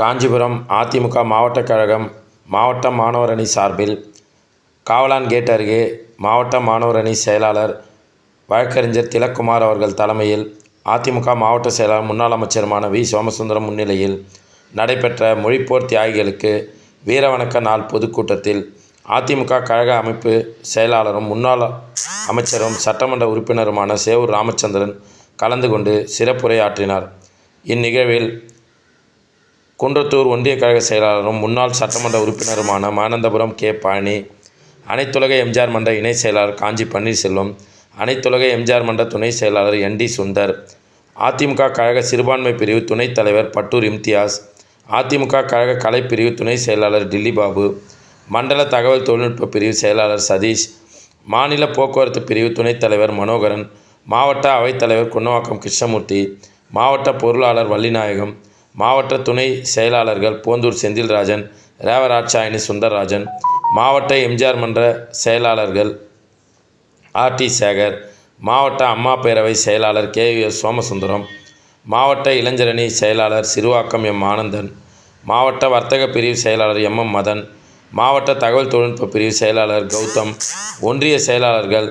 காஞ்சிபுரம் அதிமுக மாவட்ட கழகம் மாவட்ட மாணவர் அணி சார்பில் காவலான் கேட் அருகே மாவட்ட மாணவர் அணி செயலாளர் வழக்கறிஞர் திலக்குமார் அவர்கள் தலைமையில் அதிமுக மாவட்ட செயலாளர் முன்னாள் அமைச்சருமான வி. சோமசுந்தரம் முன்னிலையில் நடைபெற்ற மொழிப்போர் தியாகிகளுக்கு வீரவணக்க நாள் பொதுக்கூட்டத்தில் அதிமுக கழக அமைப்பு செயலாளரும் முன்னாள் அமைச்சரும் சட்டமன்ற உறுப்பினருமான சேவூர் ராமச்சந்திரன் கலந்து கொண்டு சிறப்புரையாற்றினார். இந்நிகழ்வில் குன்றத்தூர் ஒன்றிய கழக செயலாளரும் முன்னாள் சட்டமன்ற உறுப்பினருமான மானந்தபுரம் கே பழனி அனைத்துலக எம்ஜிஆர் மன்ற இணை செயலாளர் காஞ்சி பன்னீர்செல்வம் அனைத்துலக எம்ஜிஆர் மன்ற துணை செயலாளர் என் டி சுந்தர் அதிமுக கழக சிறுபான்மை பிரிவு துணைத் தலைவர் பட்டூர் இம்தியாஸ் அதிமுக கழக கலைப்பிரிவு துணை செயலாளர் டில்லி பாபு மண்டல தகவல் தொழில்நுட்ப பிரிவு செயலாளர் சதீஷ் மாநில போக்குவரத்து பிரிவு துணைத் தலைவர் மனோகரன் மாவட்ட அவைத்தலைவர் குன்னவாக்கம் கிருஷ்ணமூர்த்தி மாவட்ட பொருளாளர் வள்ளிநாயகம் மாவட்ட துணை செயலாளர்கள் போந்தூர் செந்தில்ராஜன் ரேவராட்சாயினி சுந்தரராஜன் மாவட்ட எம்ஜிஆர் மன்ற செயலாளர்கள் ஆர்டி சேகர் மாவட்ட அம்மா பேரவை செயலாளர் கே எஸ் சோமசுந்தரம் மாவட்ட இளைஞரணி செயலாளர் சிறுவாக்கம் எம் ஆனந்தன் மாவட்ட வர்த்தக பிரிவு செயலாளர் எம் எம் மதன் மாவட்ட தகவல் தொழில்நுட்ப பிரிவு செயலாளர் கௌதம் ஒன்றிய செயலாளர்கள்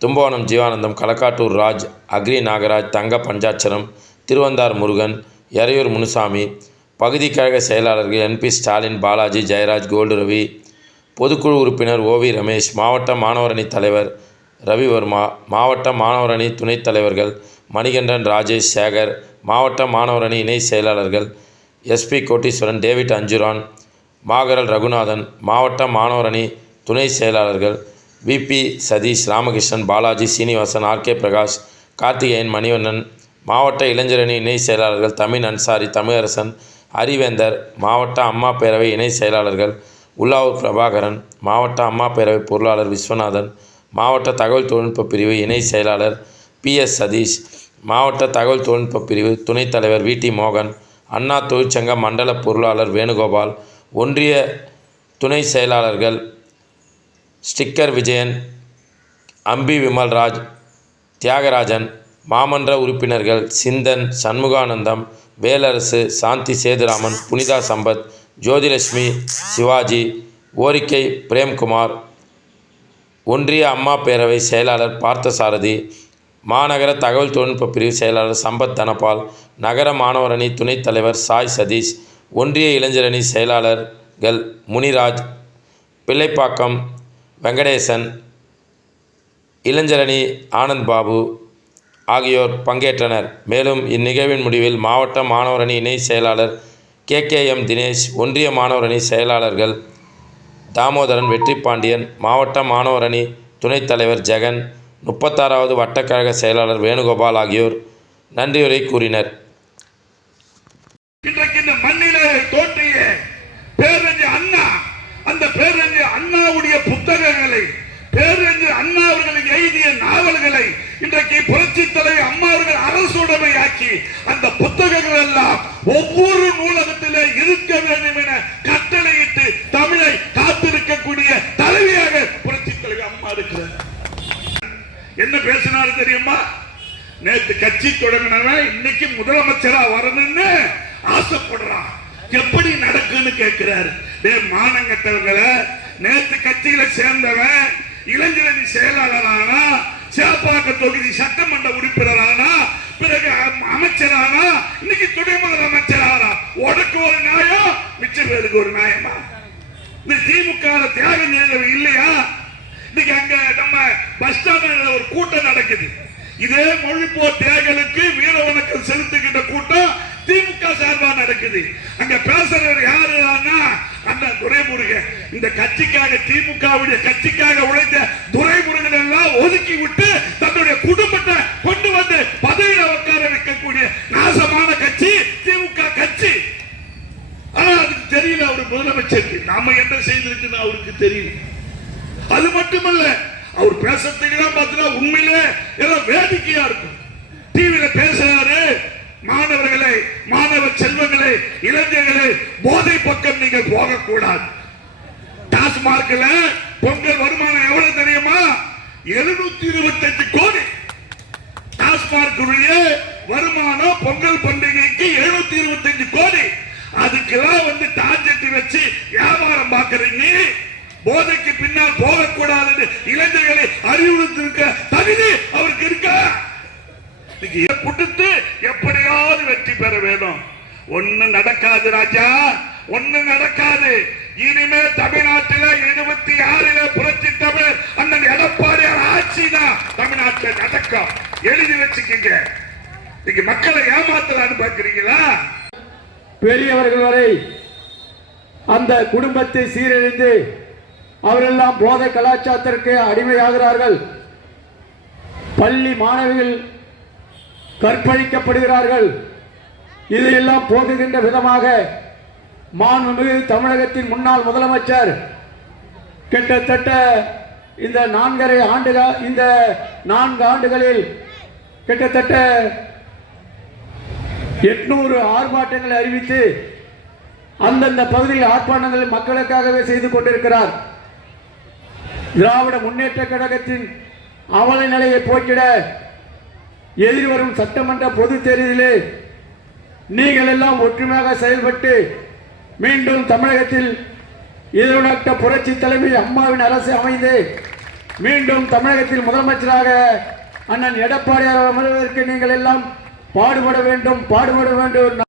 தும்பவனம் ஜீவானந்தம் களக்காட்டூர் ராஜ் அக்ரி நாகராஜ் தங்க பஞ்சாட்சரம் திருவந்தார் முருகன் எறையூர் முனுசாமி பகுதி கழக செயலாளர்கள் என்பி ஸ்டாலின் பாலாஜி ஜெயராஜ் கோல்டு ரவி பொதுக்குழு உறுப்பினர் ஓவி ரமேஷ் மாவட்ட மாணவரணி தலைவர் ரவிவர்மா மாவட்ட மாணவரணி துணைத் தலைவர்கள் மணிகண்டன் ராஜேஷ் சேகர் மாவட்ட மாணவரணி இணை செயலாளர்கள் எஸ்பி கோட்டீஸ்வரன் டேவிட் அஞ்சுரான் மாகரல் ரகுநாதன் மாவட்ட மாணவரணி துணை செயலாளர்கள் விபி சதீஷ் ராமகிருஷ்ணன் பாலாஜி சீனிவாசன் ஆர்கே பிரகாஷ் கார்த்திகேயன் மணிவண்ணன் மாவட்ட இளைஞரணி இணை செயலாளர்கள் தமிழ் அன்சாரி தமிழரசன் ஹரிவேந்தர் மாவட்ட அம்மா பேரவை இணை செயலாளர்கள் உள்ளாவூர் பிரபாகரன் மாவட்ட அம்மா பேரவை பொருளாளர் விஸ்வநாதன் மாவட்ட தகவல் தொழில்நுட்ப பிரிவு இணை செயலாளர் பி எஸ் சதீஷ் மாவட்ட தகவல் தொழில்நுட்ப பிரிவு துணைத் தலைவர் வி டி மோகன் அண்ணா தொழிற்சங்க மண்டல பொருளாளர் வேணுகோபால் ஒன்றிய துணை செயலாளர்கள் ஸ்டிக்கர் விஜயன் அம்பி விமல்ராஜ் தியாகராஜன் மாமன்ற உறுப்பினர்கள் சிந்தன் சண்முகானந்தம் வேலரசு சாந்தி சேதுராமன் புனிதா சம்பத் ஜோதிலட்சுமி சிவாஜி ஓரிக்கை பிரேம்குமார் ஒன்றிய அம்மா பேரவை செயலாளர் பார்த்தசாரதி மாநகர தகவல் தொழில்நுட்ப பிரிவு செயலாளர் சம்பத் தனபால் நகர மாணவரணி துணைத் தலைவர் சாய் சதீஷ் ஒன்றிய இளைஞரணி செயலாளர்கள் முனிராஜ் பிள்ளைப்பாக்கம் வெங்கடேசன் இளைஞரணி ஆனந்த் பாபு ஆகியோர் பங்கேற்றனர். மேலும் இந்நிகழ்வின் முடிவில் மாவட்ட மாணவரணி இணை செயலாளர் கே. கே. எம். தினேஷ் ஒன்றிய மாணவரணி செயலாளர்கள் தாமோதரன் வெற்றி பாண்டியன் மாவட்ட மாணவரணி துணைத் தலைவர் ஜெகன் முப்பத்தாறாவது வட்டக்கழக செயலாளர் வேணுகோபால் ஆகியோர் நன்றியுரை கூறினர். இன்றைக்கு இந்த மண்ணிலே தோன்றிய பேரறிஞர் அண்ணா அந்த பேரறிஞர் அண்ணாவுடைய புத்தகங்களை பேரறிஞர் அண்ணா அவர்கள் எழுதிய நாவல்களை இன்றைக்கு புரட்சி அவர்கள் அந்த புத்தகங்கள் எல்லாம் ஒவ்வொரு நூலகத்திலே இருக்க வேண்டும் என கட்டளையிட்டு தமிழை காத்திருக்கக்கூடிய தலைவியாக புரட்சி தலைவி அம்மா இருக்கிறார். என்ன பேசினாரு தெரியுமா? நேத்து கட்சி தொடங்கினவன் இன்னைக்கு முதலமைச்சரா வரணும்னு ஆசைப்படுறான் எப்படி நடக்குன்னு கேட்கிறாரு. டே மானங்கட்டவங்களை நேத்து கட்சியில சேர்ந்தவன் இளைஞரணி செயலாளரானா சேப்பாக்க தொகுதி சட்டமன்ற மிச்ச ஒரு நியாயமா? இந்த திமுக தியாக நிகழ்வு இல்லையா? இன்னைக்கு அங்க நம்ம பஸ் ஸ்டாண்ட்ல ஒரு கூட்டம் நடக்குது. இதே மொழிப்போர் தேர்தலுக்கு வீர வணக்கம் செலுத்துகின்ற கூட்டம் திமுக சார்பா நடக்குது. அங்க பேசுறவர் யாருன்னா அண்ணன் துரைமுருகன். இந்த கட்சிக்காக திமுகவுடைய கட்சிக்காக உழைத்த துரைமுருகன் எல்லாம் ஒதுக்கி விட்டு முதலமைச்சருக்கு நாம என்ன செய்திருக்குன்னு அவருக்கு தெரியும். அது மட்டுமல்ல அவர் பேசுறதுக்கெல்லாம் பார்த்தீங்கன்னா உண்மையிலே எல்லாம் வேடிக்கையா இருக்கும். டிவியில பேசுறாரு மாணவர்களை மாணவ செல்வங்களை இளைஞர்களை போதை பக்கம் நீங்கள் போகக்கூடாது. டாஸ்மார்க்ல பொங்கல் வருமானம் எவ்வளவு தெரியுமா? எழுநூறு போதைக்கு பின்னால் போகக்கூடாது இளைஞர்களை அறிவுறுத்திருக்க தகுதி அவருக்கு இருக்கா? இன்னைக்கு எப்படியாவது வெற்றி பெற வேண்டும். ஒண்ணு நடக்காது ராஜா ஒண்ணு நடக்காது. இனிமே தமிழ்நாட்டில் எழுபத்தி ஆறுல புரட்சி தமிழ் அண்ணன் எடப்பாடியார் ஆட்சி தான் தமிழ்நாட்டில் நடக்கும். எழுதி வச்சுக்கீங்க. இன்னைக்கு மக்களை ஏமாத்தலான்னு பாக்குறீங்களா பெரியவர்கள் வரை அந்த குடும்பத்தை சீரழிந்து அவரெல்லாம் போதை கலாச்சாரத்திற்கு அடிமையாகிறார்கள். பள்ளி மாணவிகள் கற்பழிக்கப்படுகிறார்கள். இதையெல்லாம் போகுகின்ற விதமாக மாண்புமிகு தமிழகத்தின் முன்னாள் முதலமைச்சர் கிட்டத்தட்ட இந்த நான்கரை ஆண்டுகள் இந்த நான்கு ஆண்டுகளில் கிட்டத்தட்ட எட்நூறு ஆர்ப்பாட்டங்களை அறிவித்து அந்தந்த பகுதியில் ஆர்ப்பாட்டங்களை மக்களுக்காகவே செய்து கொண்டிருக்கிறார். திராவிட முன்னேற்ற கழகத்தின் அவல நிலையை போக்கிட எதிர்வரும் சட்டமன்ற பொது தேர்தலிலே நீங்கள் எல்லாம் ஒற்றுமையாக செயல்பட்டு மீண்டும் தமிழகத்தில் இதனட்ட புரட்சி தலைமை அம்மாவின் அரசு அமைந்து மீண்டும் தமிழகத்தில் முதலமைச்சராக அண்ணன் எடப்பாடியார் அமர்வதற்கு நீங்கள் எல்லாம் பாடுபட வேண்டும் பாடுபட வேண்டும்.